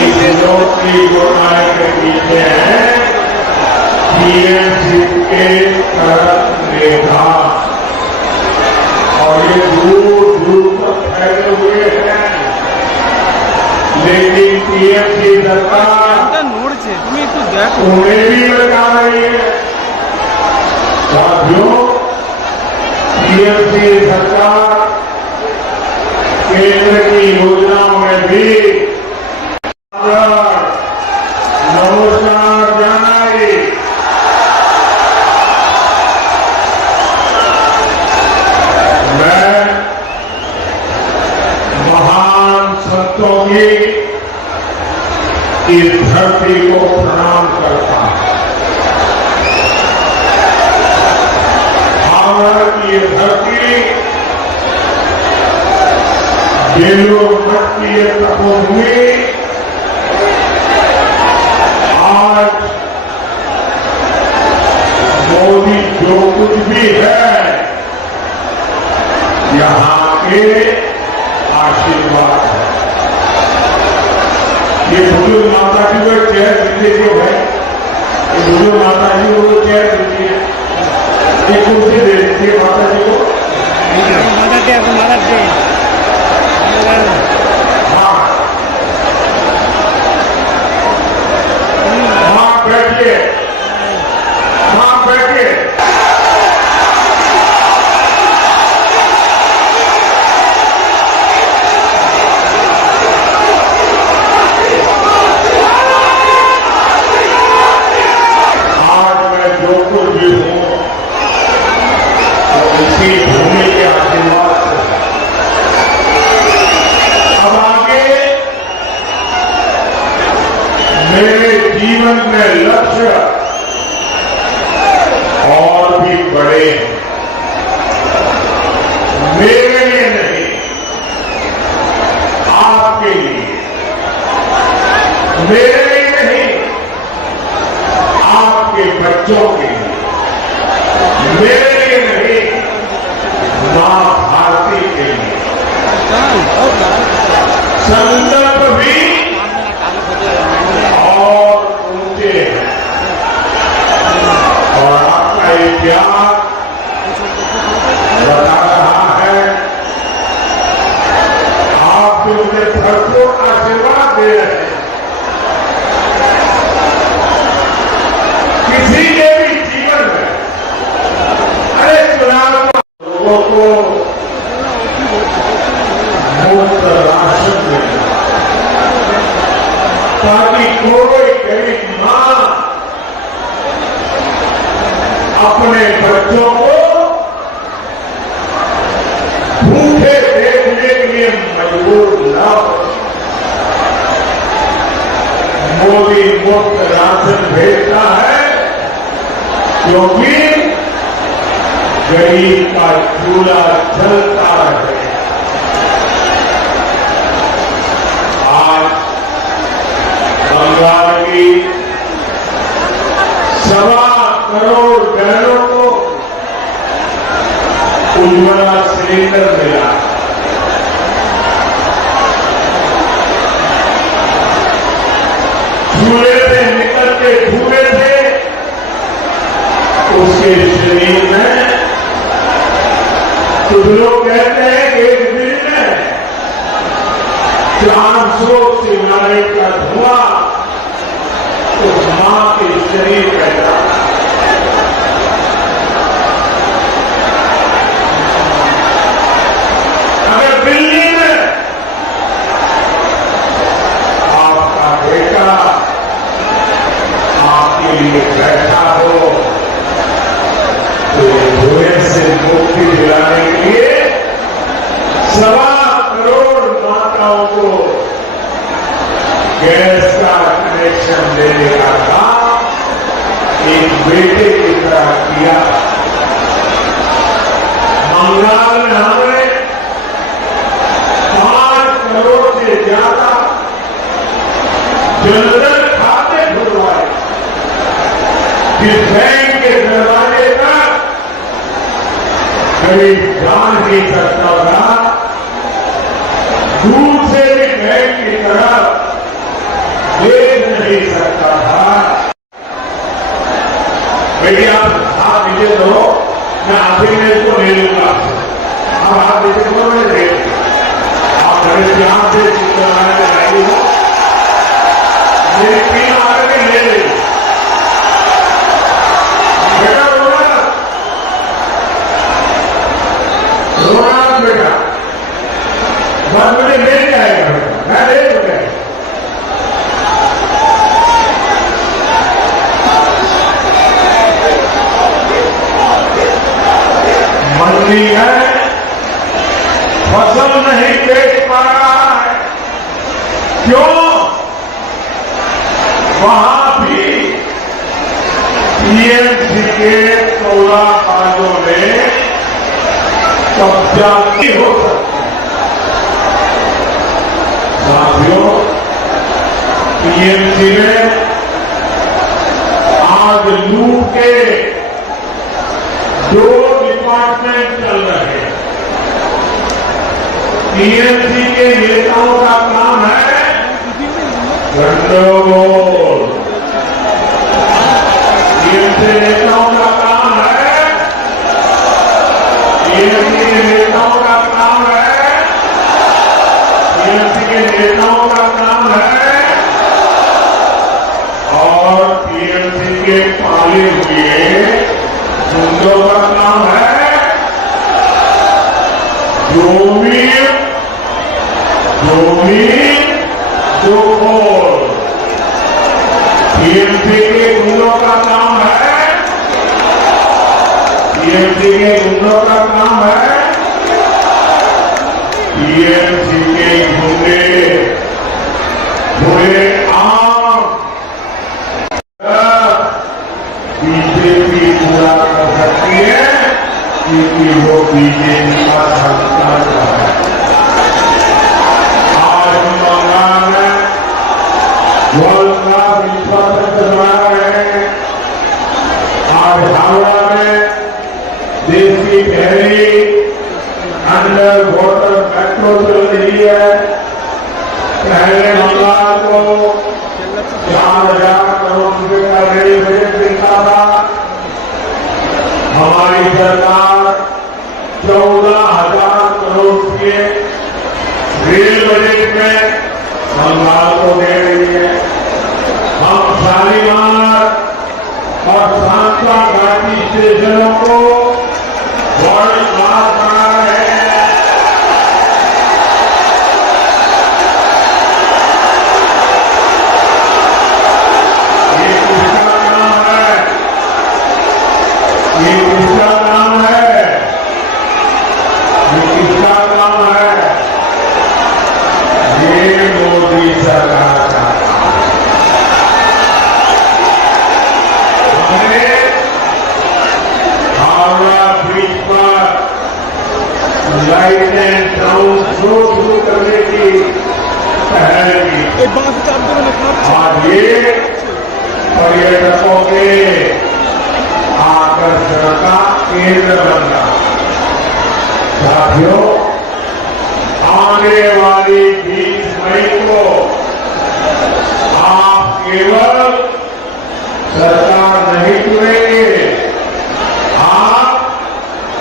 की बुराई के पीछे है टीएमसी के तरफ नेता और ये दूर दूर तक फैले हुए हैं। लेकिन टीएमसी सरकार उन्हें भी लगा रही है। साथियों, टीएमसी सरकार केंद्र की योजनाओं में भी नमस्कार जानाई। मैं महान संतों की इस धरती को प्रणाम करता हूं। भारत की ये धरती बेलों मठ की ये तपोभूमि आज मोदी जो कुछ भी है यहां के आशीर्वाद है। ये बुजुर्ग माता जी को चेयर दीजिए भाई, ये बुजुर्ग माता जी को चेयर दीजिए, एक कुर्सी दे दीजिए माता जी को। हाँ बैठिए, हाँ बैठिए। आज मैं जो कुछ भी हूं तो इसी भूमि के आशीर्वाद से। अब आगे मेरे जीवन में लक्ष्य और भी बड़े हैं। मेरे लिए नहीं, आपके लिए। मेरे लिए नहीं, आपके बच्चों के लिए। मेरे लिए नहीं, मां भारती के लिए। संकल्प भी और ऊंचे हैं और आपका ये प्यार बता रहा है, आप भी मुझे भरपूर आशीर्वाद दे रहे हैं। किसी के भी जीवन में अरे चुनाव लोगों को मुफ्त राशन मिले ताकि कोई गरीब मां अपने बच्चों को भूखे देखने के लिए मजबूर न हो। मोदी मुफ्त राशन भेजता है क्योंकि गरीब का चूल्हा जलता रहे। आज बंगाल की 1.25 करोड़ बहनों को उज्ज्वला सिलेंडर मिला। चूल्हे से निकलते धुएं थे उसके शरीर में। कुछ लोग कहते हैं कि एक दिन में 400 सिगारेट का धुआं उस मां के शरीर में जाता। अगर दिल्ली में आपका बेटा आपके लिए बैठा हो तो धुएं से मुक्ति दिलाने के लिए 1.25 करोड़ माताओं को गैस का कनेक्शन देने का काम एक बेटे की तरह किया। बंगाल में हमने 5 करोड़ से ज्यादा जनधन खाते खुलवाए। जिस बैंक के दरवाजे तक गरीब जा नहीं सकता था, दूर से भी बैंक की तरफ वहां भी टीएमसी के 16 कांडों में कब्जा नहीं हो सकता। साथियों, टीएमसी में आज लूट के 2 डिपार्टमेंट चल रहे हैं। टीएमसी के नेताओं का काम है गंडगोल। टीएमसी नेताओं का काम है, टीएमसी के नेताओं का काम है, टीएमसी के नेताओं का काम है और टीएमसी के पाले हुए गुंडों का काम है जोखोर। टीएमसी के गुंडों का काम है, टीएमसी के गुंडों का काम है, टीएमसी के गुंडे हुए आम बीजेपी पूरा कर सकती है क्योंकि वो बीजेपी का संस्कार है। आज हम बंगाल में वर्ल्ड क्लास इंफ्रास्ट्रक्चर बना रहे हैं। आज हावड़ा में देश की पहली अंडर वाटर मेट्रो चल रही है। पहले बंगाल को 4,000 करोड़ रुपए का रेल बजट मिलता था। हमारी सरकार 14,000 करोड़ के रेल बजट में बंगाल को दे रही है। हम शालीमार और सांता घाटी स्टेशनों को वर्ल्ड क्लास बना रहे हैं। ये किसका काम है? ये किसका काम है? ये किसका काम है? ये मोदी सरकार का काम है। हमने हावड़ा ब्रिज पर लाइट एंड साउंड शो शुरू करने की पहल की। आज ये पर्यटकों के आकर्षण का केंद्र बन रहा। साथियों, आने वाली 20 मई को आप केवल सरकार नहीं चुनेंगे, आप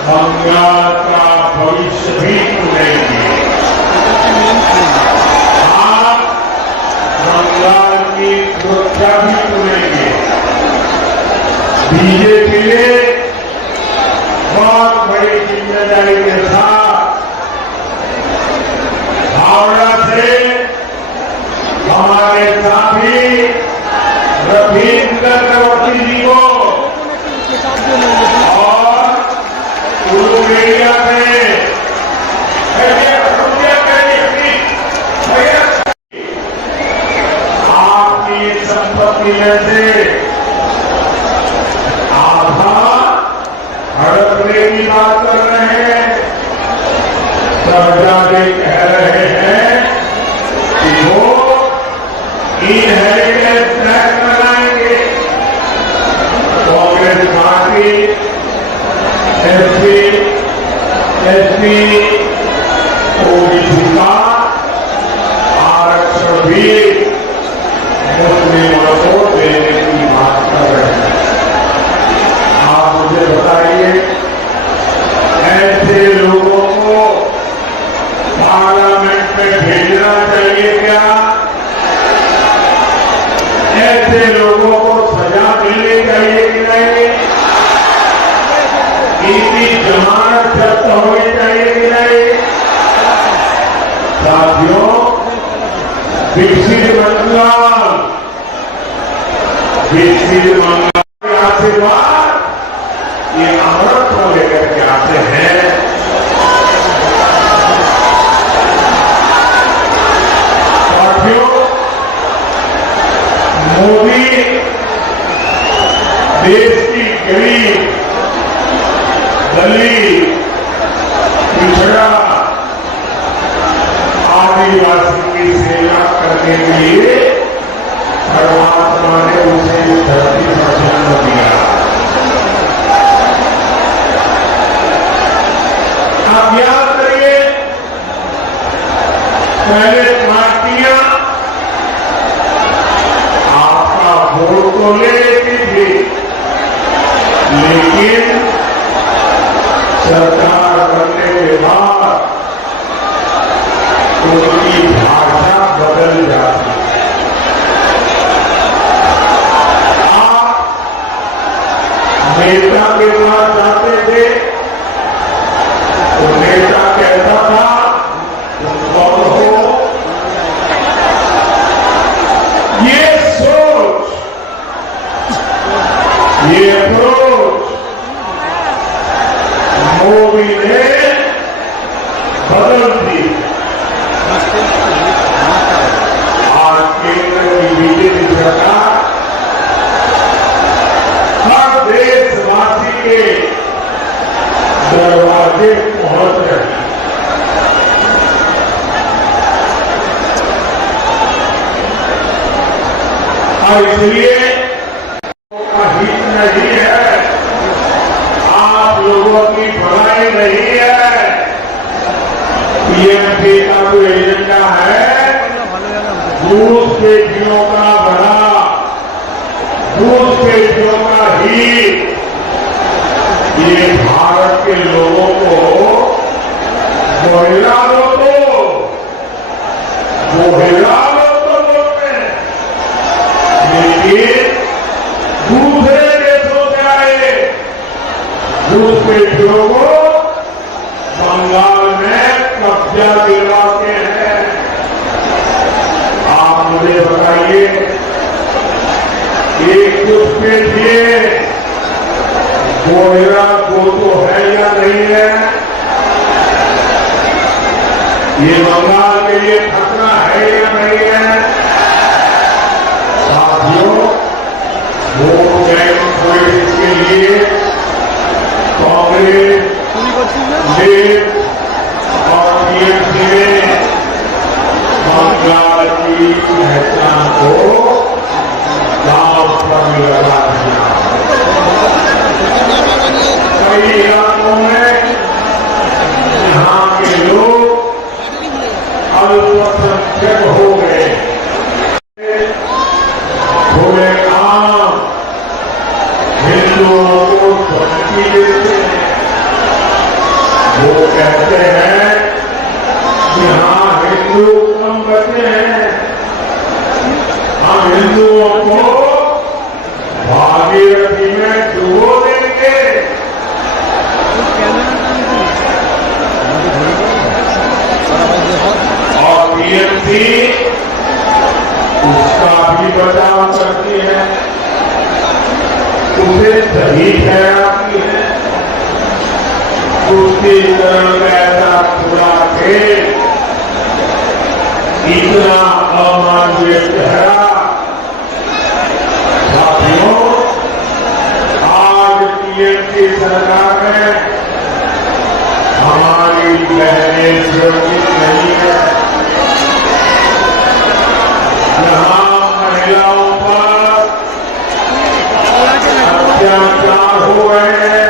बंगाल का भविष्य भी चुनेंगे। आप बंगाल की सुरक्षा भी चुनेंगे। बीजेपी ने बहुत बड़ी जिम्मेदारी के साथ हावड़ा से हमारे साथी रविंद्र चक्रवर्ती जी को और उलूबेड़िया से आपकी संपत्ति में से आधा हड़पने की बात कर रहे हैं। सरजादे कह रहे हैं कि वो इनहेरिटेंस टैक्स लगाएंगे। कांग्रेस पार्टी एसपी ओबीसी का आरक्षण भी मुस्लिमों को देने की बात कर रहे हैं। आप मुझे बताइए, ऐसे लोगों को पार्लियामेंट में भेजना चाहिए क्या? ऐसे लोगों को सजा मिलनी चाहिए कि नहीं? इनकी जमानत जब्त होनी चाहिए कि नहीं? साथियों, विकसित बंगाल के आशीर्वाद ये अमृत को लेकर के आते हैं। साथियों, मोदी देश की गरीब, दलित, पिछड़ा, आदिवासी की सेवा करने के लिए परमात्मा ने उसे इस धरती पर जन्म दिया। आप याद करिए, पहले पार्टियां आपका वोट तो ले लेती थी, लेकिन सरकार बनने के बाद उनकी भाषा बदल जाती है। आप नेता के पास जाते थे तो नेता कहता था तुम कौन हो। ये सोच, ये अप्रोच मोदी ने बदल दी। आज केंद्र की बीजेपी सरकार हर देशवासी के दरवाजे पहुंच रही है। और इसलिए हित नहीं है, आप लोगों की भलाई नहीं है। पीएमपी का जो एजेंडा है, दूध बेटियों का भला, दूध बेटियों का हित, ये भारत के लोगों को महिला बोलते हैं, लेकिन दूसरे देशों से आए दूध बेटियों को बंगाल में कब्जा दिलवाते हैं। आप मुझे बताइए, एक दूध बेटिए गोहिरा को तो है या नहीं है? ये बंगाल के लिए खतरा है या नहीं है? साथियों, वोट बैंक पॉलिटिक्स के लिए कांग्रेस, लेफ्ट और टीएमसी ने बंगाल की पहचान को दांव पर लगा दिया। कई इलाकों में यहाँ के लोग अल्पसंख्यक हो गए। थोड़े काम हिंदुओं को धमकी देते हैं। वो कहते हैं कि हाँ, हिंदू कम बचे हैं, हम हिंदुओं को भागीरथी में डुबो देंगे। और टीएमसी उसका भी बचाव करती है, उसे सही ठहराती है। उसकी तरह ऐसा खुला खेल इतना अमानवीय ठहरा। साथियों, आज टीएमसी सरकार में हमारी बहनें सुरक्षित नहीं है। यहाँ महिलाओं पर अत्याचार हो रहे हैं,